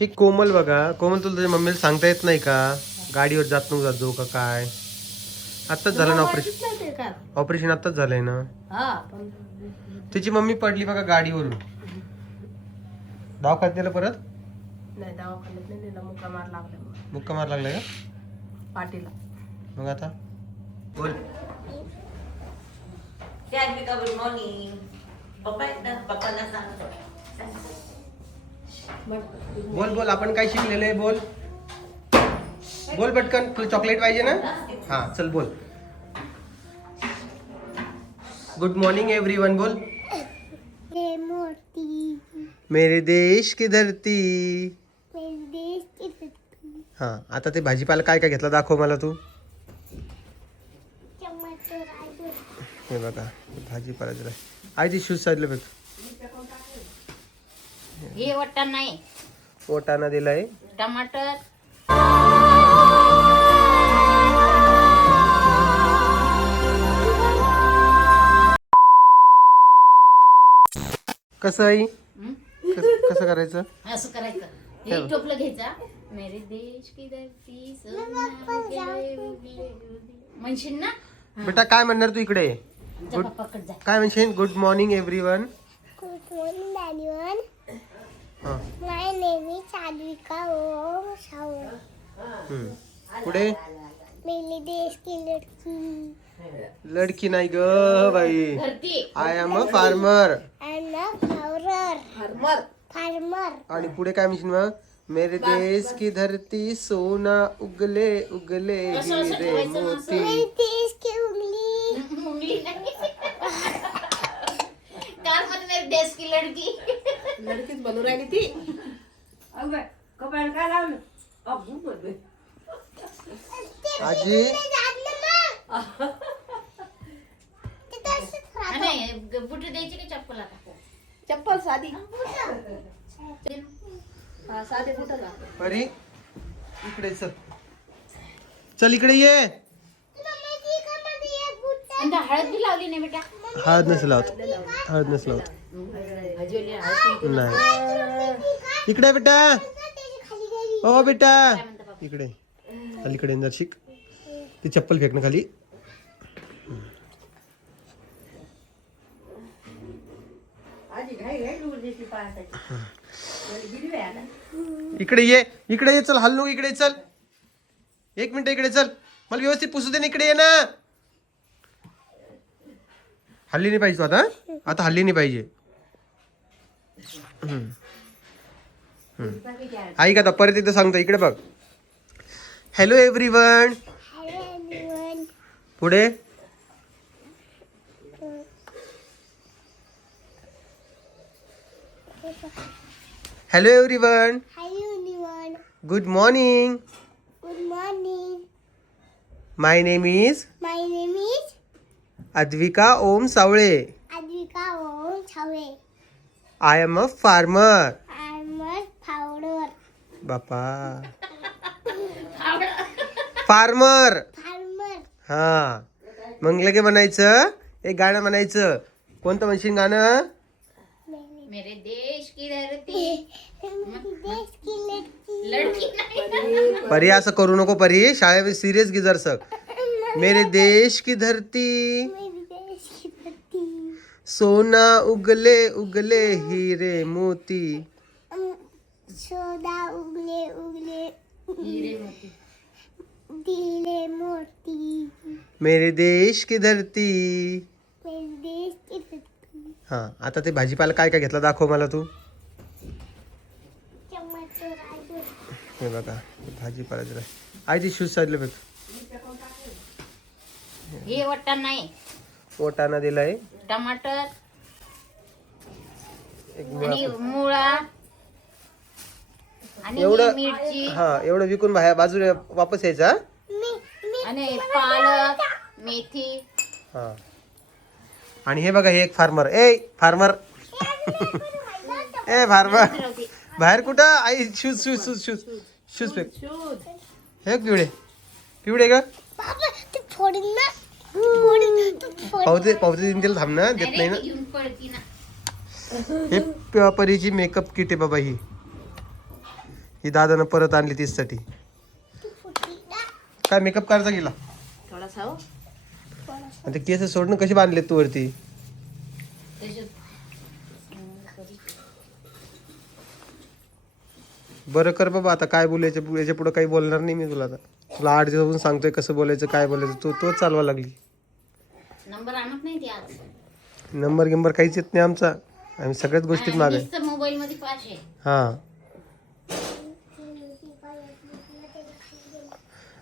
हे कोमल बघा, कोमल तुला तुझ्या मम्मीला सांगता येत नाही का गाडीवर जात नको जात जाऊ का काय? आत्ताच झालं ना ऑपरेशन, ऑपरेशन आत्ताच झालंय ना. तिची मम्मी पडली बघा गाडीवरून. दवाखान्यात नेलं परत? नाही दवाखान्यात नाही नेलं, मुक्का मार लागला मुक्का मार लागलाय का पाठीला. मग आता बोल. Good morning. पप्पा एकदा पप्पांना सांगतो. बोल बोल, आपण काय शिकलेलं आहे बोल. बोल पटकन, तुला चॉकलेट पाहिजे ना? हा चल बोल. गुड मॉर्निंग एवरीवन बोल. मेरे देश की धरती. हा आता ते भाजीपाला काय काय घेतला दाखव मला तू. हे बघा भाजीपाला दिला. आईची शूज साईडला बघ. हे वाटण नाही, वाटाणा दिलाय. टमाटर, कसं आई कसं करायचं? असं करायचं. हे टोपलं घ्यायचं. मेरे देश की धरती सोना उगले उगले उगले. म्हणशील ना? बेटा काय म्हणणार तू इकडे? जा पप्पाकडे जा. काय म्हणशील? Good morning everyone. Good morning, everyone. हा My name is Advika Om Shaur. पुढे मेरे देश की लड़की. लडकी नाही ग बाई. धरती. I am a farmer. I'm a farmer. Farmer. आणि पुढे काय म्हणशील मग? मेरे देश की धरती सोना उगले उगले असं हिरे ठेवायचं ना, मोती. मेरे देश की उंगली. मुंगली नाही. कार मध्ये मेरे देश की लड़की. लडकीच बनू राहिली ती. कपाळ काय लावलं? आजी नाही बुट द्यायची का चप्पल आता? चप्पल साधी. हा साधे कुठं का? परी इकडे चल. चल इकडे ये. आणि त्या हळद बी लावली नाही बेटा. हळद नस लावत, हळद नस लावत. भाजीवाली हळद नाही. नाही इकडे बेटा. ओ बेटा इकडे अलीकडे नरशिक. ती चप्पल फेक ना खाली. आजी घाई घाई दूर देती पाहताची. गिरवे आला. इकडे ये चल. हल्लू इकडे चल. एक मिनिट इकडे चल. मला व्यवस्थित पुसू दे ना. इकडे ये ना. हल्ली नाही पाहिजे तू आता. आता हल्ली नाही पाहिजे. ऐक आता परत एकदा सांगतो. इकडे बघ. Hello everyone. Hello, everyone. पुढे hello everyone. Hello, everyone. Good morning. Good morning. My name is My name is Advika Om Savale. Advika Om Shaur. I am a farmer. I'm a farmer. बापा फार्मर. Farmer. हा मग लगे म्हणायचं. एक गाणं म्हणायचं. कोणतं म्हणशील गाणं? मेरे देश की धरती. देश की लड़की. लड़की नाही. परी असं करू नको परी. शाळेमध्ये सिरियस घे जरसं. मेरे देश की धरती मेरे देश की धरती. सोना उगले उगले हीरे मोती. सोदा उगले उगले हिरे मोती. दिले मोती. मेरे देश की धरती. मेरे देश की धरती. हा आता ते भाजीपाला काय काय घेतला दाखव मला तू. टमाटर आलू. हे बघा भाजीपाला दिला. आईची शूज साईडला बघ. हे वाटण नाही, वाटाणा दिलाय. टमाटर एक आणि मुळा आणि एवढं- मिरची हा एवढं विकून बाहेर बाजूला वापस यायचा. आणि पालक, मेथी. हा आणि हे बघा हे एक फार्मर. फार्मर फार्मर बाहेर कुठं? आई shoes shoes shoes shoes shoes फेक. हे पिवळे पिवळे का? बाबा तू फोडीन ना. फोडीन तू फोड. पावते पावते दिन त्याला थांब ना. देत नाही ना. घेऊन पळती ना. हे परीची मेकअप किट आहे बाबा. ही ही दादानं परत आणली तीचसाठी. काय मेकअप करायचा गेला थोडासा हो. आणि ते केस सोडणं कशी बांधले तू वरती. बरं कर बाबा, आता काय बोलायचं याच्या पुढे काही बोलणार नाही मी तुला. आता तुला 8 दिवसापासून सांगतोय कसं बोलायचं काय बोलायचं, तू तोच चालवा लागली. नंबर आणत नाही ती आज. नंबर गिंबर काहीच येत नाही आमचा, आम्ही सगळ्याच गोष्टीत मागे. मोबाईल मध्ये पाच आहे. हा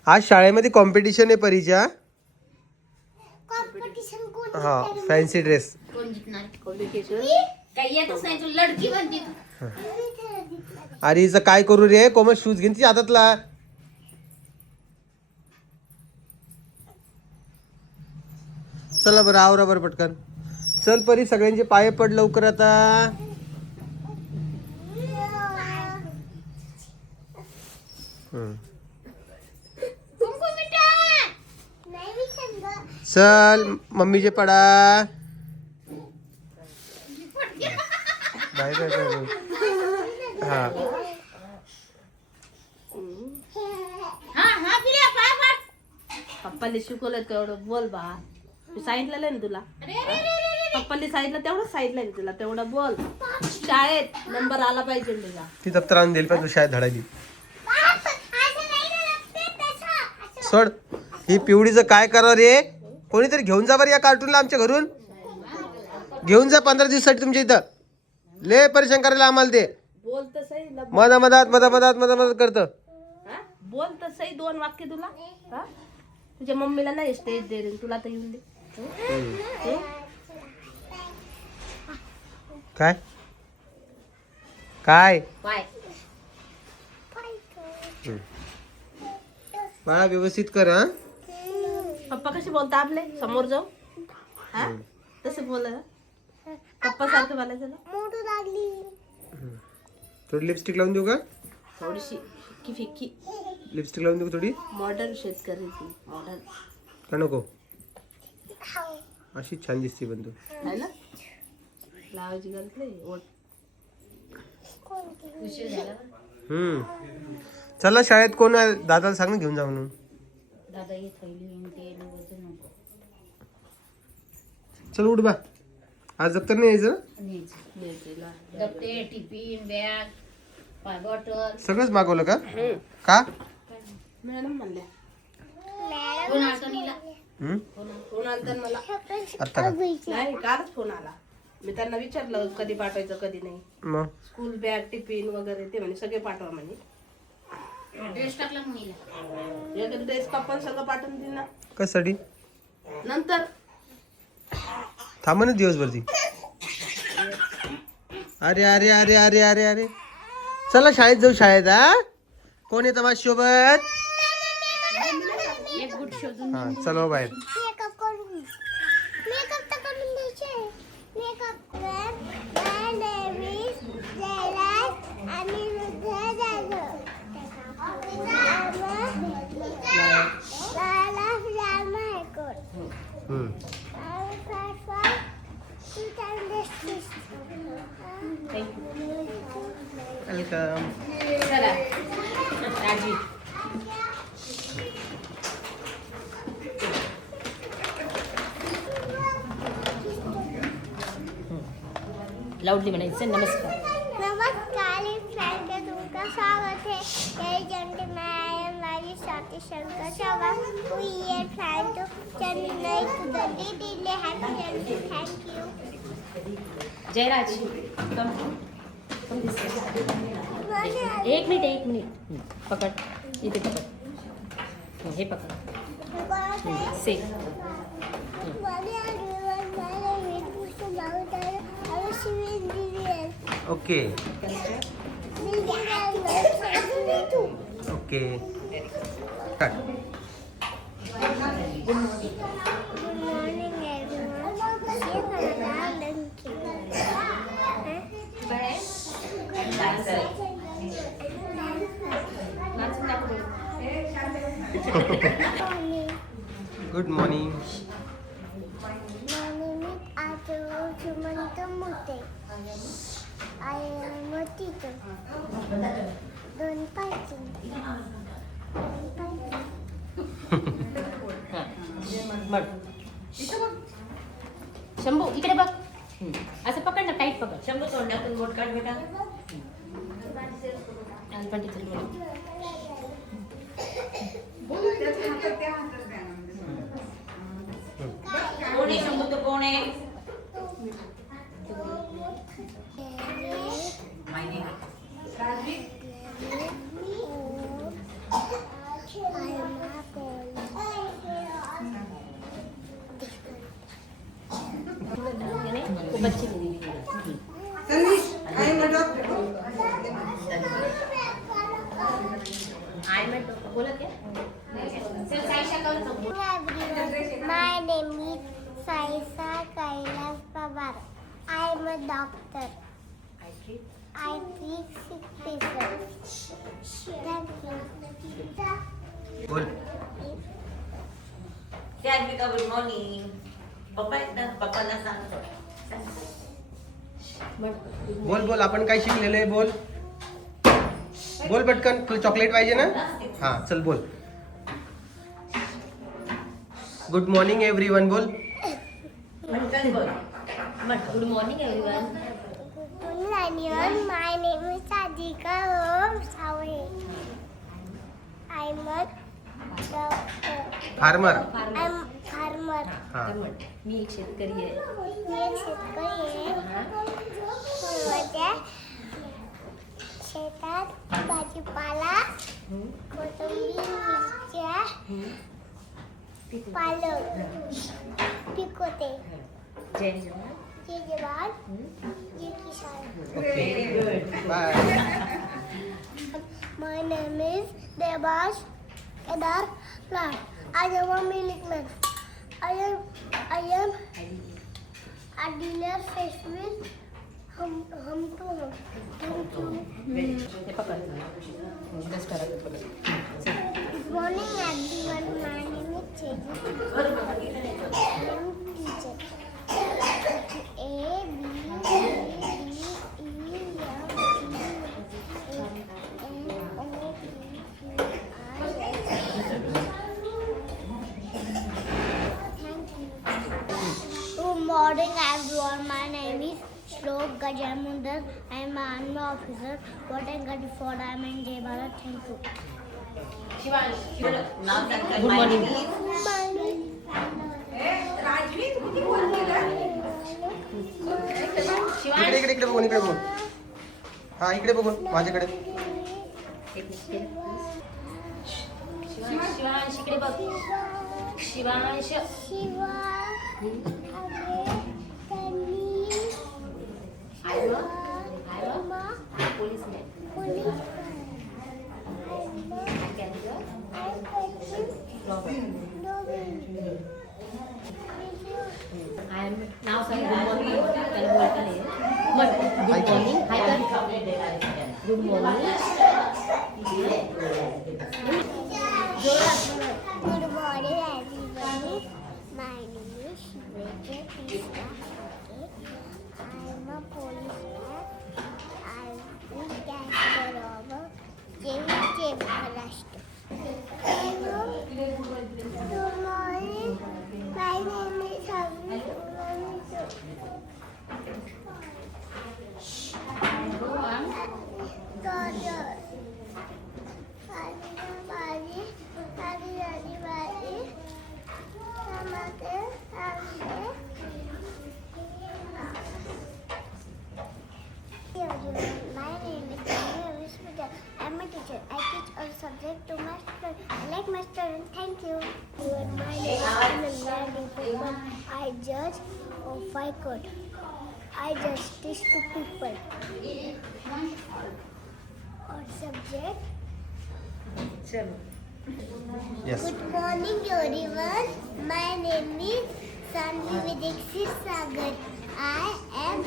आज शाळेमध्ये कॉम्पिटिशन आहे परीच्या. कॉम्पिटिशन कोण हा फॅन्सी ड्रेस. कोण जिंकणार? कॉम्प्लिकेशन. काही येतच नाही तू लडकी बनती तू. अरे हिचं काय करू रे कोमल, शूज घेऊन तिच्या हातातला. चला बरं आवरा बरं पटकन. चल परी सगळ्यांचे पाय पड लवकर आता. नाही मी सांग. चल मम्मीचे पडा. Bye bye bye bye. हा हा फिर्या पाय पाड. पप्पाला शिकवलं तेवढं बोल बा. मी सांगितलेलं ना तुला. पप्पाला सांगितलं तेवढं सांगितलं तुला, तेवढं बोल. शाळेत नंबर आला पाहिजे तुला. ती दप्तर आणून देईल पण तू शाळेत धडायली. सोड ही पिवळीचं काय करा रे. कोणीतरी घेऊन जा बरं या कार्टूनला आमच्या घरून. घेऊन जा 15 दिवसासाठी तुमच्या इथं. लय परेशान करायला आम्हाला ते. बोल तर सही. मधात करतं. बोल तर सही 2 वाक्य तुला. हा? तुझ्या मम्मीला नाही स्टेज दे रे, तुला तर येऊन दे. काय काय पाय. बाळा व्यवस्थित कर. हा पप्पा कसे बोलता आपले समोर जाऊ. हा तसे बोल. पप्पा सारखं बोलायचं ना. मोठू लागली. थोडी लिपस्टिक लावून देऊ का. थोडीशी फिक्की फिक्की लिपस्टिक लावून देऊ थोडी. मॉडर्न शेतकरी ती मॉडर्न का नको. अशी छान दिसते पण तू. आहे ना. लावायची गरज नाही. उशीर झाला बरं. चला शाळेत कोण आहे दादाला सांग ना घेऊन जा म्हणून. दादा ये थैली येऊन ते वजन नको. चल उठ बा. आज दप्तर नाही यायचं. न्यायचं. दप्ते टिफिन बॅग पाय बॉटल सगळंच मागवलं का. का मॅडम म्हणल्या. कोण आलता नीला? फोन आला तर मला. आता का नाही कालच फोन आला. मी त्यांना विचारलं कधी पाठवायचं कधी नाही. मग स्कूल बॅग टिफिन वगैरे ते म्हणे सगळे पाठवा म्हणे. ड्रेस टाकला मग नीला. एक ड्रेस पप्पा सगळं पाठवून देईल ना कशासाठी. नंतर. थांबा ना दिवसभर ती. अरे अरे अरे अरे अरे अरे चला शाळेत जाऊ. शाळेत हा कोण येतं माझ्या सोबत. एक गुट शोधून हा चलो बाहेर. मेकअप करून. मेकअप तर करून द्यायचे. मेकअप आणि वेलकम. चला राजी. लाऊडली म्हणायचं नमस्कार. नमस्कार फ्रेंड, तुमचं स्वागत आहे. जय जंट मॅम माझी Swati Shankar Chavan. We are flying to Chennai to the Delhi. Happy journey. Thank you. Jayraj एक मिनिट पकड. इथे पकड. हे पकड. Say okay okay start. Good morning, everyone. Good morning. My name is Arthur Sumanta Mute. I am a teacher. Don't Shambhu इकडे बघ. असं पकड ना, टाईट पकड. शंभू तोंडातून बोट काढ बेटा. आणि पण तिथे बोल. कोण आहे शंभू? तो कोण आहे? बच्ची बोलत आहे. My name is Saisa Kailas Pawar. I am a doctor. I treat sick patients. Thank you. बोल. का गुड मॉर्निंग. पप्पा आहेत ना, पप्पांना सांगतो. बोल बोल, आपण काय शिकलेलं आहे? बोल बोल पटकन. तुला चॉकलेट पाहिजे ना? हा चल बोल. Good morning everyone. बोल. पटकन बोल. Good morning everyone. Good morning. My name is Sadika Om Sawe. I'm a doctor. Farmer. I'm farmer. हा. मी एक शेतकरी आहे. मी एक शेतकरी आहे. माझ्या शेतात भाजीपाला, कोथिंबीर, मिरच्या, पालक पिकवते. जय जवान. जय जवान जय किसान. Very good. Bye. My name is Debash Kedar Plant. I am a milkman. I am a dealer fish with hum to hum. Thank you. ते पकड. बस करा. Good morning everyone. My name is Cheju. I am teacher. A B C D E F G H I N O P Q R S. Thank you. Good morning everyone. My name is Shlok Gajamundar. I am an army officer. What I got for I am in Jai Bharat. Thank you. नाव सांग. Good morning. इकडे इकडे इकडे बघून, इकडे बघून. हा इकडे बघून माझ्याकडे. शिवांश इकडे बघ. शिवांश. शिवा पोलीस नाव सांग. Good morning. त्याला बोलता नाही. Good morning. हाय कर. Good morning. Good morning everybody. My name is Shivendra Krishna. I am a policeman. I will get over Jai Maharashtra. Hello. Good morning. My name is Avni. My name is Tanya Vishwaja. I am a teacher. I teach all subjects to my students. I like my students. Thank you. My name is Ananya. I judge of I court. I justice to people. Or subject. Yes. Good morning everyone. My name is Sanvi Vidikshit Sagar. I am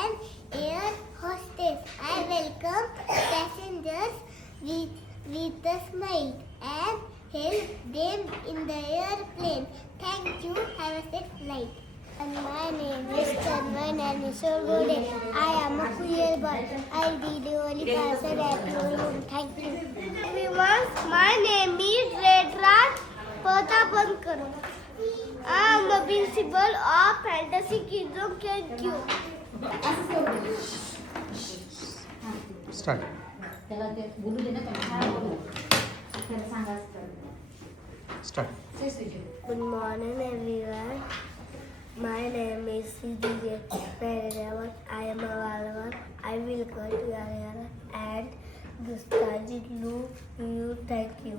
an air hostess. I welcome passengers with a smile and help them in the airplane. Thank you. Have a safe flight. And my name is Chanvan and Gode. I am a queer bird. I'll be the only person at your room. Thank you. Everyone, my name is Red Rat. Pota band karo. I'm the principal of Fantasy Kids Zone KQ. Start. त्याला ते बोलू दे ना त्याला सांगा start. Good morning, everyone. My name is CJ Pereira. I am a Valvar. I will cut your hair and discharge it. Look, you thank you.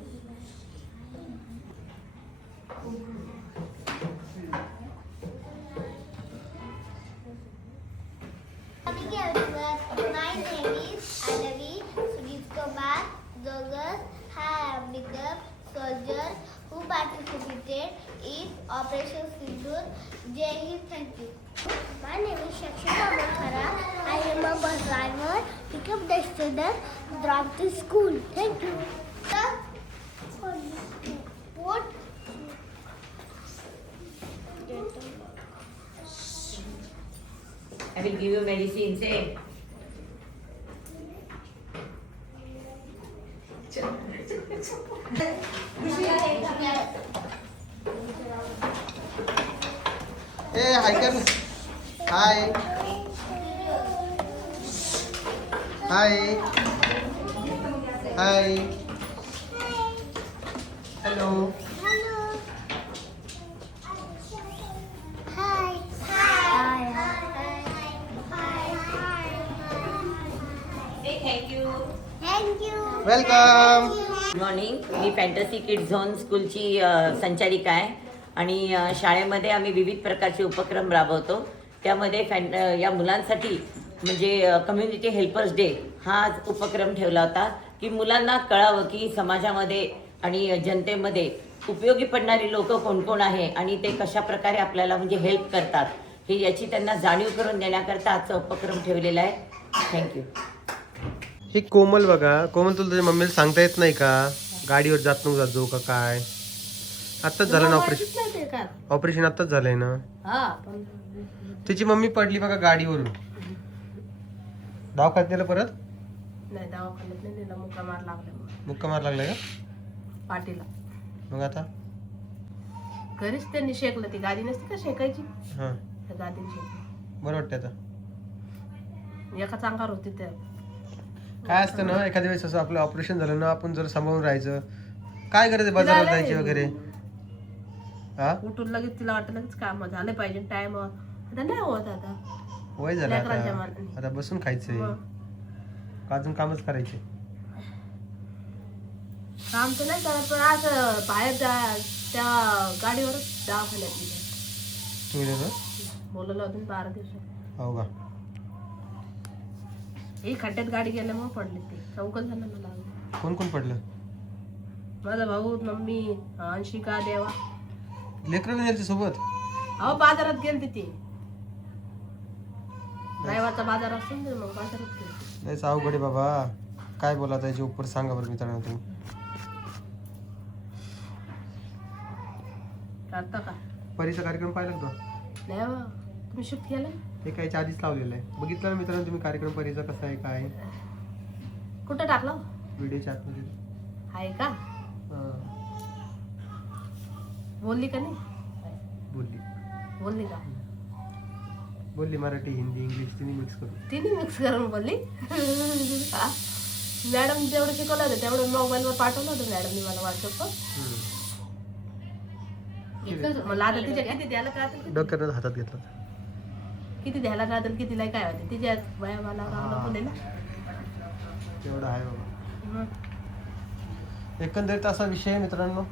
Morning, everyone. My name is Alavi Sujit Kumar Jogas. I have become soldier who participated in Operation Sindoor. Jai Hind, thank you. My name is Shakshita Makhara. I am a bus driver. Pick up the student, drop to school. Thank you. What? I will give you medicine. Say. ए hi कर. Hi. Hi. Hi. Hello. Hello. Hi. Hi. Say thank you. Thank you. Welcome. Good morning. मी fantasy kid zone स्कूलची संचालिका आहे आणि शाळेमध्ये आम्ही विविध प्रकारचे उपक्रम राबवतो. त्यामध्ये या मुलांसाठी म्हणजे कम्युनिटी हेल्पर्स डे हा आज उपक्रम ठेवला होता की मुलांना कळावं की समाजामध्ये आणि जनतेमध्ये उपयोगी पडणारी लोक कोण कोण आहे आणि ते कशा प्रकारे आपल्याला म्हणजे हेल्प करतात हे याची त्यांना जाणीव करून देण्याकरता आजचा उपक्रम ठेवलेला आहे. थँक्यू. ही कोमल बघा. कोमल तुला तुझ्या मम्मीला सांगता येत नाही का गाडीवर जात नको जात जाऊ का काय. आत्ताच झालं ना ऑपरेशन. माहितीच नाही ते कार. ऑपरेशन आत्ताच झालंय ना. हा पण तिची मम्मी पडली बघा गाडीवरून. दवाखान्यात नेलं परत. नाही दवाखान्यात नाही नेला मुक्का मार लागला मुक्का मार लागलाय का पाठीला. मग आता. घरीच त्यांनी शेकलं. ती गादी नसते का शेकायची हां त्या गादीने शेकलं. बरं वाटतं आता. एका चांगार होती त्या. काय असतं ना एखाद्या वेळेस असं आपलं ऑपरेशन झालं ना आपण जर सांभाळून राहायचं. काय करायचं बाजारात जायची वगैरे. हा उठून लगेच तिला वाटतं लगेच काम झालं पाहिजे टाइम. आता नाही होत आता. वय झालं लेकरांच्या आता. मानाने. आता बसून खायचंय मग. का अजून कामच करायचे. काम तर नाही करत पण आज बाहेर त्या गाडीवरच दवाखान्यात गेले. तुम्ही देतो बोलवलं होतं 12 दिवसात. हो का. ही खड्ड्यात गाडी गेल्यामुळे पडले ते. 4 जणांना लागलं. कोण कोण पडलं. माझा भाऊ मम्मी अंशिका देवा. लेकरं नाही यायच्या सोबत. अहो बाजारात गेलते ती. रविवारचा बाजार असतो ना मग बाजारात गेलते. लयच अवघड आहे बाबा. काय बोला त्याच्या उपर सांगा बरं मित्रांनो तुम्ही. करता का परीचा कार्यक्रम पाहिला का. नाही हो. तुम्ही शिफ्ट केलं हे कायच्या आधीच लावलेलं आहे. बघितलं ना मित्रांनो तुम्ही कार्यक्रम परीचा कसा आहे काय. कुठं टाकलं व्हिडिओच्या आतमध्ये. आहे का. हां बोलली का नाही. बोलली बोलली का. बोलली मराठी हिंदी इंग्लिश तिन्ही मिक्स करून. तिने मिक्स करून बोलली. मॅडम जेवढं शिकवलं होतं तेवढं मोबाईलवर पाठवलं होतं मॅडमनी मला व्हॉट्सअपवर. मला आता तिच्या किती द्यायला राहतील डोक्यात हातात घेतलं. किती द्यायला राहतील किती लाई काय होते तिच्या वया मला बोलले ना. तेवढं आहे बाबा. मग एकंदरीत असा विषय आहे मित्रांनो